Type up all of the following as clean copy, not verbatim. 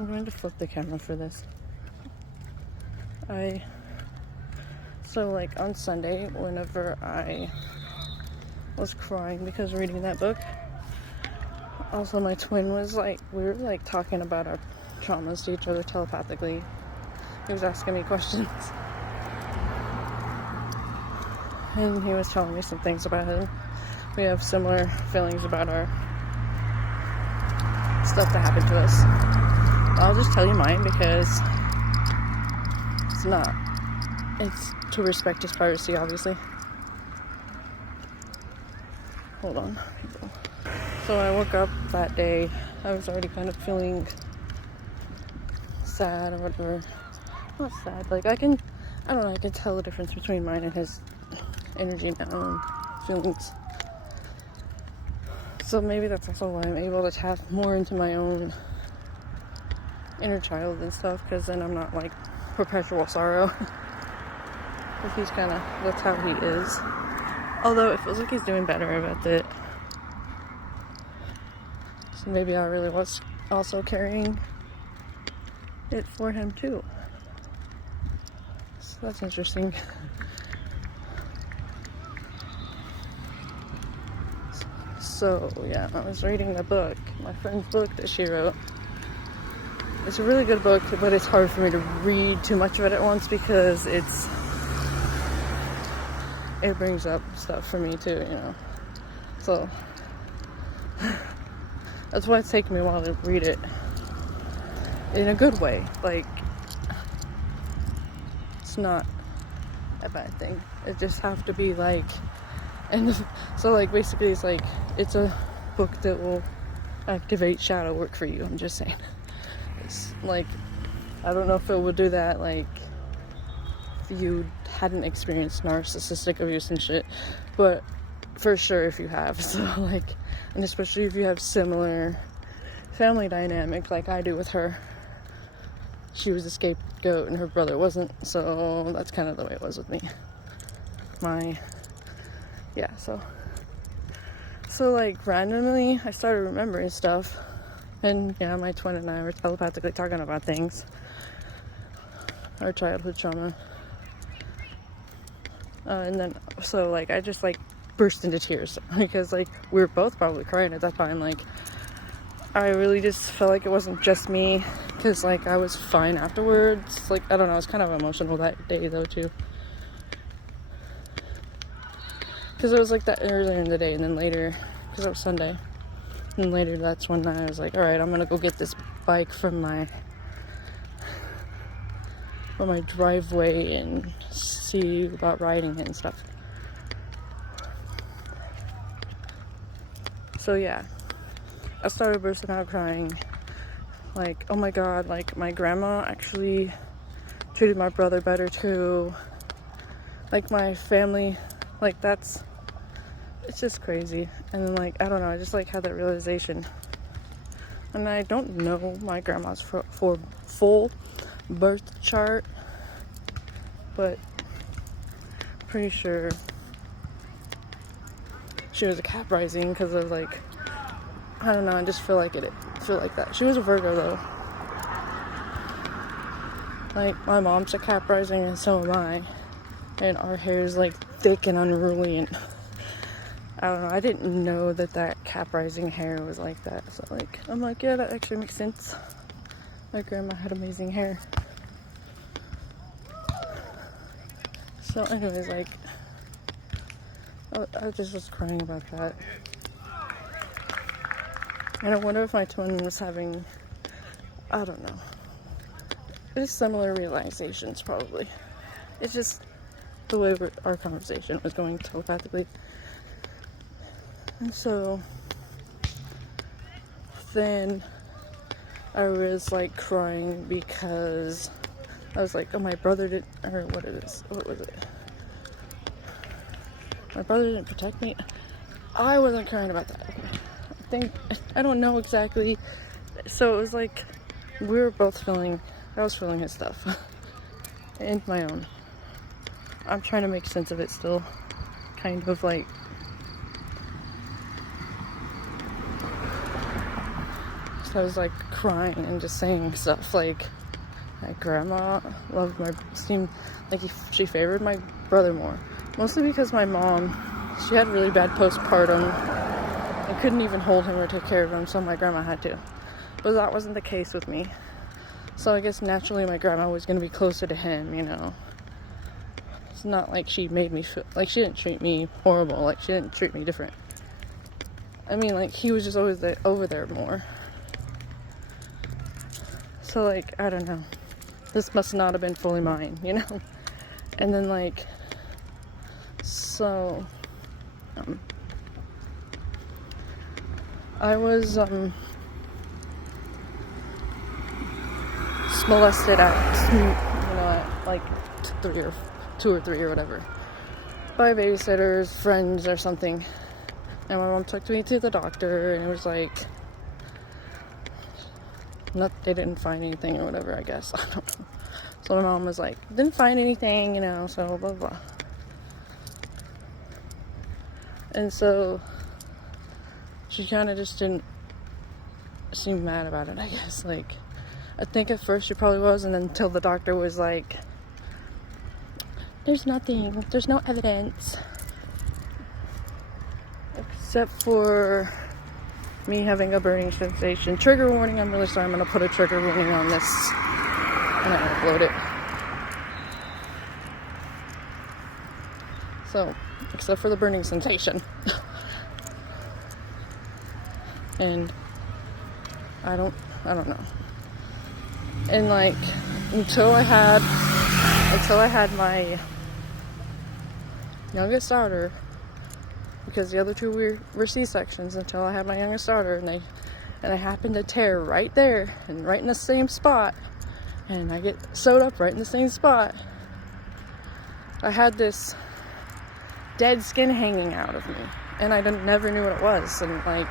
I'm going to flip the camera for this. So like on Sunday, whenever I was crying because reading that book, also my twin was like, we were like talking about our traumas to each other telepathically. He was asking me questions. And he was telling me some things about him. We have similar feelings about our stuff that happened to us. I'll just tell you mine because it's to respect his privacy, obviously. Hold on. So when I woke up that day, I was already kind of feeling sad or whatever. Not sad, like I can tell the difference between mine and his energy now and feelings. So maybe that's also why I'm able to tap more into my own inner child and stuff, because then I'm not like perpetual sorrow. If he's kind of, that's how he is. Although it feels like he's doing better about it. So maybe I really was also carrying it for him too. So that's interesting. So yeah, I was reading the book, my friend's book that she wrote. It's a really good book, but it's hard for me to read too much of it at once because it brings up stuff for me too, you know. So that's why it's taken me a while to read it in a good way. Like, it's not a bad thing. It just have to be like, and so like basically it's like, it's a book that will activate shadow work for you. I'm just saying. It's like, I don't know if it would do that like if you hadn't experienced narcissistic abuse and shit, but for sure if you have. So like, and especially if you have similar family dynamic like I do with her. She was a scapegoat and her brother wasn't, so that's kind of the way it was with me. So like randomly I started remembering stuff, and yeah, my twin and I were telepathically talking about things, our childhood trauma, and then so like I just like burst into tears because like we were both probably crying at that time. Like I really just felt like it wasn't just me, because like I was fine afterwards. Like I don't know, I was kind of emotional that day though too, because it was like that earlier in the day, and then later, because it was Sunday, and later that's when I was like, all right, I'm gonna go get this bike from my driveway and see about riding it and stuff. So yeah, I started bursting out crying. Like, oh my god, like my grandma actually treated my brother better too. Like my family, like it's just crazy. And then like, I don't know, I just like had that realization. And I don't know my grandma's full birth chart, but pretty sure she was a Cap rising, because of like, I don't know, I just feel like that. She was a Virgo though. Like my mom's a Cap rising and so am I, and our hair is like thick and unruly, and I don't know, I didn't know that Cap rising hair was like that. So like, I'm like, yeah, that actually makes sense. My grandma had amazing hair. So anyways, like, I just was crying about that. And I wonder if my twin was having, I don't know, it's similar realizations probably. It's just the way our conversation was going telepathically. And so then I was like crying because I was like, oh, my brother didn't, or what was it? My brother didn't protect me. I wasn't crying about that. I don't know exactly. So it was like, we were both I was feeling his stuff. And my own. I'm trying to make sense of it still. Kind of like, So I was like crying and just saying stuff like my grandma seemed like she favored my brother more. Mostly because my mom, she had really bad postpartum and couldn't even hold him or take care of him, so my grandma had to. But that wasn't the case with me. So I guess naturally my grandma was going to be closer to him, you know. It's not like she made me feel, like she didn't treat me horrible, like she didn't treat me different. I mean, like he was just always over there more. So like, I don't know. This must not have been fully mine, you know? And then like, so, I was, molested at, you know, at like 2 or 3 or whatever, by babysitters, friends or something. And my mom took me to the doctor, and it was like, they didn't find anything or whatever, I guess. I don't know. So my mom was like, didn't find anything, you know, so blah, blah. And so she kind of just didn't seem mad about it, I guess. Like, I think at first she probably was, and then until the doctor was like, there's nothing, there's no evidence. Except for me having a burning sensation. Trigger warning, I'm really sorry, I'm going to put a trigger warning on this when I upload it. So, except for the burning sensation. And I don't know. And like, until I had my youngest daughter, because the other 2 were C-sections, until I had my youngest daughter, and I happened to tear right there and right in the same spot, and I get sewed up right in the same spot. I had this dead skin hanging out of me, and I never knew what it was, and like,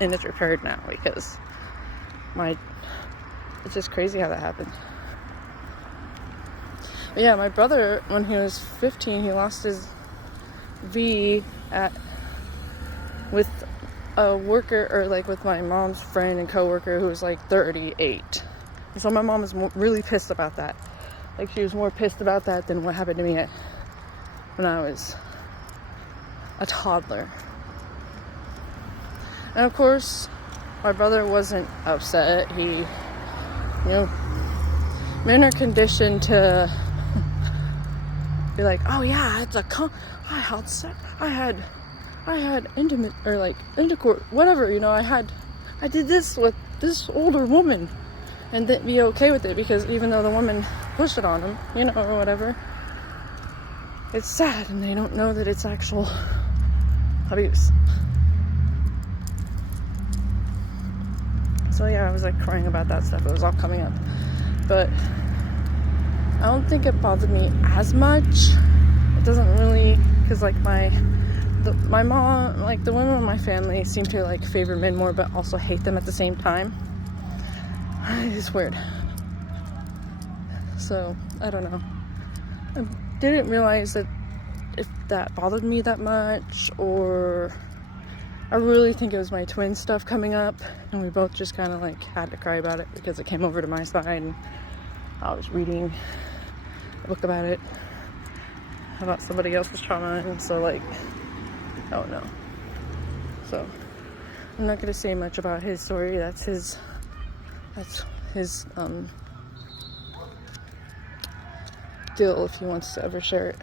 and it's repaired now because it's just crazy how that happened. But yeah, my brother, when he was 15, he lost his V with a worker, or like with my mom's friend and coworker who was like 38. And so my mom was really pissed about that. Like, she was more pissed about that than what happened to me when I was a toddler. And of course, my brother wasn't upset. He, you know, men are conditioned to be like, oh yeah, it's I had intimate, or like intercourse, whatever, you know, I did this with this older woman, and then be okay with it, because even though the woman pushed it on him, you know, or whatever, it's sad, and they don't know that it's actual abuse. So yeah, I was like crying about that stuff. It was all coming up, but I don't think it bothered me as much. It doesn't really, because like my mom, like the women in my family seem to like favor men more, but also hate them at the same time. It's weird. So I don't know. I didn't realize that if that bothered me that much, or I really think it was my twin stuff coming up, and we both just kind of like had to cry about it because it came over to my side, and I was reading a book about it, about somebody else's trauma, and so like, I don't know. So I'm not gonna say much about his story. That's his deal if he wants to ever share it.